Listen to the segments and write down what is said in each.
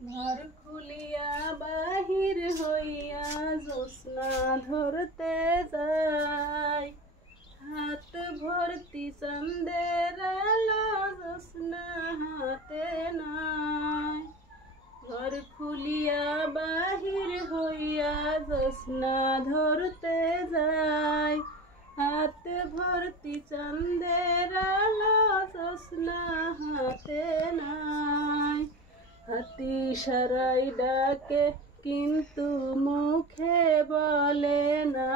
ঘর খুলিয়া বাহির হইয়া জ্যোৎস্না ধরতে যাই, হাত ভর্তি চাঁদের আলো জ্যোৎস্না হাতে নাই। ঘর খুলিয়া বাহির হইয়া জ্যোৎস্না ধরতে যাই, হাত ভর্তি চাঁদের আলো জ্যোৎস্না হাতে নাই। হাতি সারাই ডাকে কিন্তু মুখে বলে না,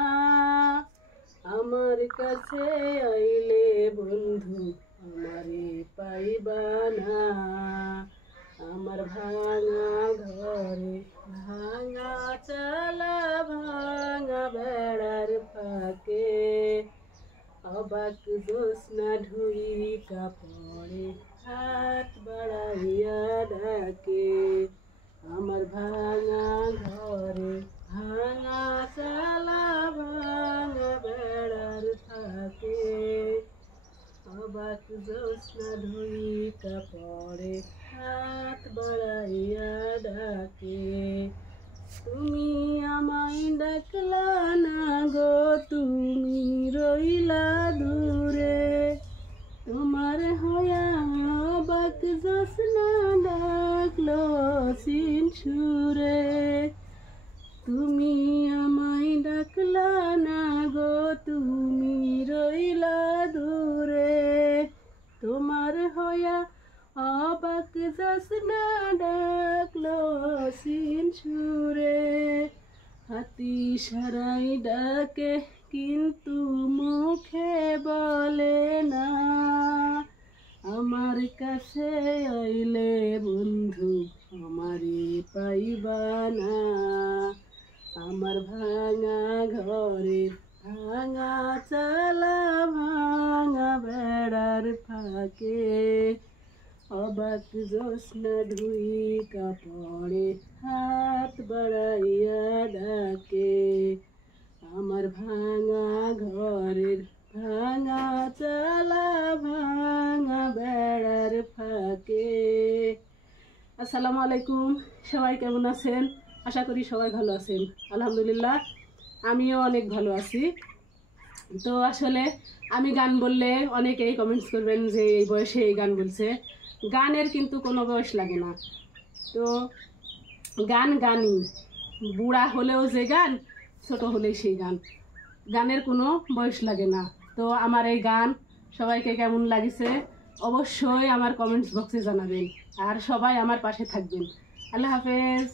আমার কাছে আইলে বন্ধু আমারে পাইবা না। আমার ভাঙা ঘরে ভাঙা চালা ভাঙা বেড়ার ফাঁকে, অবাক জ্যোৎস্না ঢুইকা পড়ে হাত বাড়াইয়া ডাকে। আমার ভাঙা ঘরে ভাঙা চালা ভাঙা বেড়ার ফাঁকে, অবাক জ্যোৎস্না ঢুইকা পড়ে হাত বাড়াইয়া ডাকে। তুমি আমায় ডাকলা না গো, তুমি রইলা দূরে, তোমার হয়া অবাক জ্যোৎস্না ডাকলো অসীন সুরে। তুমি আমায় ডাকলা না গো, তুমি রইলা দূরে, তোমার হয়া অবাক জ্যোৎস্না ডাকলো অসীন সুরে। হাতি সারাই ডাকে কিন্তু মুখে বলে না, আমার কাছে আইলে বন্ধু আমারে পাইবা না। আমার ভাঙা ঘরে ভাঙা চালা ভাঙা বেড়ার ফাঁকে, অবাক জ্যোৎস্না ঢুইকা পড়ে হাত বাড়াইয়া ডাকে। আমার ভাঙা ঘরের ভাঙা চালা ভাঙা বেড়ার ফাঁকে। আসসালামু আলাইকুম, সবাই কেমন আছেন? আশা করি সবাই ভালো আছেন। আলহামদুলিল্লাহ আমিও অনেক ভালো আছি। তো আসলে আমি গান বললে অনেকেই কমেন্টস করবেন যে এই বয়সে এই গান বলছে। গানের কিন্তু কোনো বয়স লাগে না। তো গান গানই, বুড়া হলেও যে গান, ছোট হলেই সেই গান, গানের কোনো বয়স লাগে না। তো আমার এই গান সবাইকে কেমন লাগিছে অবশ্যই আমার কমেন্টস বক্সে জানাবেন, আর সবাই আমার পাশে থাকবেন। আল্লাহ হাফেজ।